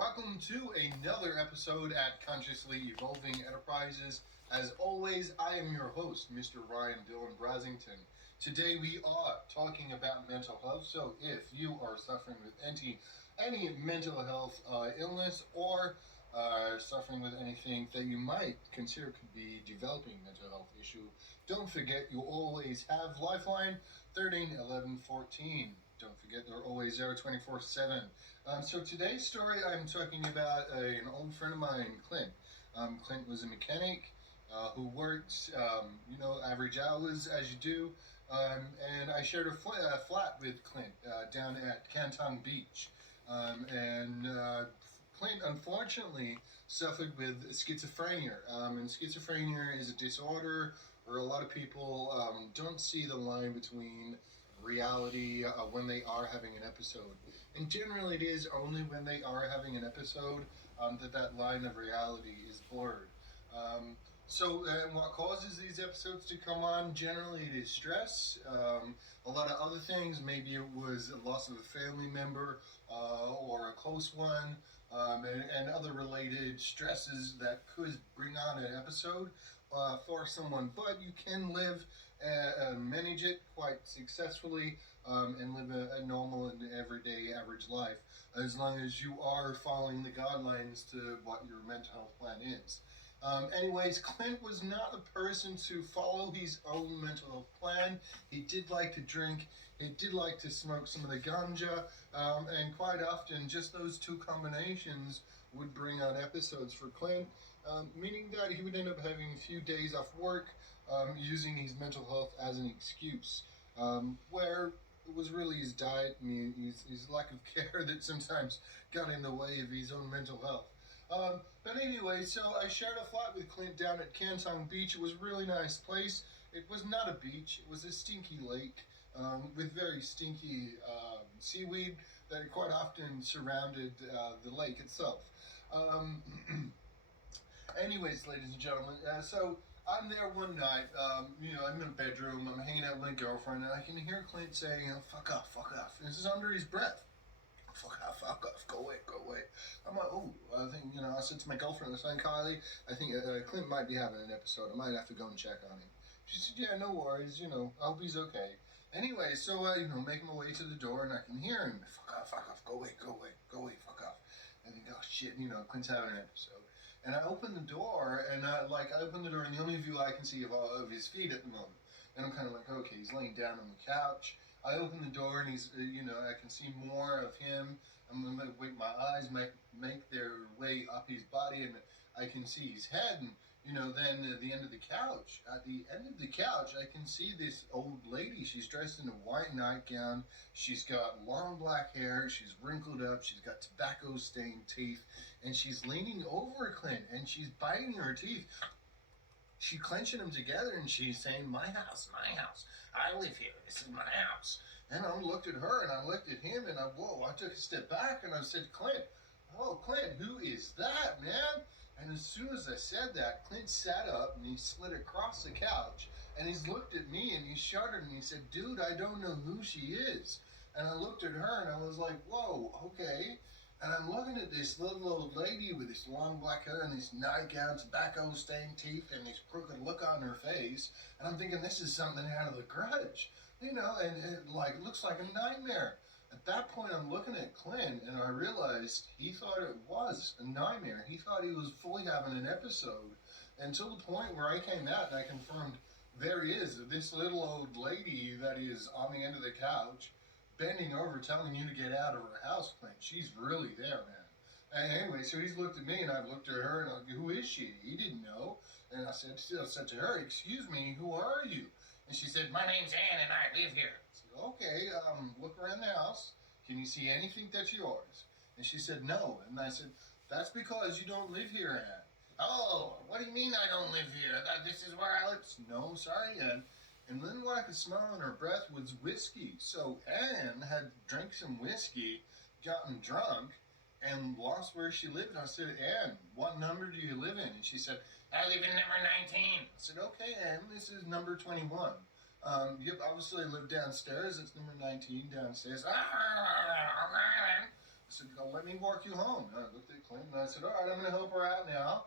Welcome to another episode at Consciously Evolving Enterprises. As always, I am your host, Mr. Ryan Dillon Brasington. Today we are talking about mental health, so if you are suffering with any mental health illness or suffering with anything that you might consider could be developing mental health issue, don't forget you always have Lifeline 13 11 14. Don't forget they're always there 24/7. So today's story I'm talking about an old friend of mine, Clint. Clint was a mechanic who worked, average hours as you do. And I shared a flat with Clint down at Canton Beach. Clint unfortunately suffered with schizophrenia. And schizophrenia is a disorder where a lot of people don't see the line between reality when they are having an episode. And generally it is only when they are having an episode that line of reality is blurred. So what causes these episodes to come on? Generally it is stress, a lot of other things. Maybe it was a loss of a family member or a close one, and other related stresses that could bring on an episode for someone. But you can live manage it quite successfully and live a normal and everyday average life as long as you are following the guidelines to what your mental health plan is. Anyways, Clint was not a person to follow his own mental health plan. He did like to drink, he did like to smoke some of the ganja, and quite often just those two combinations would bring on episodes for Clint, meaning that he would end up having a few days off work, using his mental health as an excuse, where it was really his diet and his lack of care that sometimes got in the way of his own mental health. But anyway, so I shared a flat with Clint down at Canton Beach. It was a really nice place. It was not a beach, it was a stinky lake with very stinky seaweed that quite often surrounded the lake itself. Anyways, ladies and gentlemen, so I'm there one night, I'm in a bedroom, I'm hanging out with my girlfriend, and I can hear Clint saying, fuck off. And this is under his breath. Fuck off, go away. I'm like, I think, I said to my girlfriend, Kylie, I think Clint might be having an episode. I might have to go and check on him. She said, yeah, no worries, I hope he's okay. Anyway, so, making my way to the door, and I can hear him, fuck off, go away, fuck off. And I think, oh shit, Clint's having an episode. And I open the door, and I open the door, and the only view I can see of his feet at the moment. And I'm kind of like, okay, he's laying down on the couch. I open the door, and he's, I can see more of him. I'm going to wait, my eyes make their way up his body, and I can see his head, and, then at the end of the couch, I can see this old lady. She's dressed in a white nightgown. She's got long black hair. She's wrinkled up. She's got tobacco-stained teeth, and she's leaning over Clint, and she's biting her teeth. She's clenching them together, and she's saying, my house, I live here, this is my house. And I looked at her, and I looked at him, and I took a step back, and I said, Clint, who is that, man? And as soon as I said that, Clint sat up, and he slid across the couch, and he's looked at me, and he shuddered, and he said, dude, I don't know who she is. And I looked at her, and I was like, whoa, okay. And I'm looking at this little old lady with this long black hair and this nightgown, tobacco-stained teeth, and this crooked look on her face. And I'm thinking, this is something out of The Grudge, and it looks like a nightmare. At that point, I'm looking at Clint, and I realized he thought it was a nightmare. He thought he was fully having an episode, until the point where I came out and I confirmed, there he is, this little old lady that is on the end of the couch, bending over, telling you to get out of her house, Clint. She's really there, man. And anyway, so he's looked at me, and I've looked at her, and I'm like, who is she? He didn't know. And I said to her, excuse me, who are you? And she said, my name's Ann, and I live here. I said, okay, look around the house. Can you see anything that's yours? And she said, no. And I said, that's because you don't live here, Ann. Oh, what do you mean I don't live here? This is where I live. No, sorry, Ann. And then what I could smell in her breath was whiskey. So Ann had drank some whiskey, gotten drunk, and lost where she lived. I said, Ann, what number do you live in? And she said, I live in number 19. I said, okay, Ann, this is number 21. Yep, obviously I live downstairs. It's number 19 downstairs. I said, oh, let me walk you home. And I looked at Clint and I said, all right, I'm going to help her out now.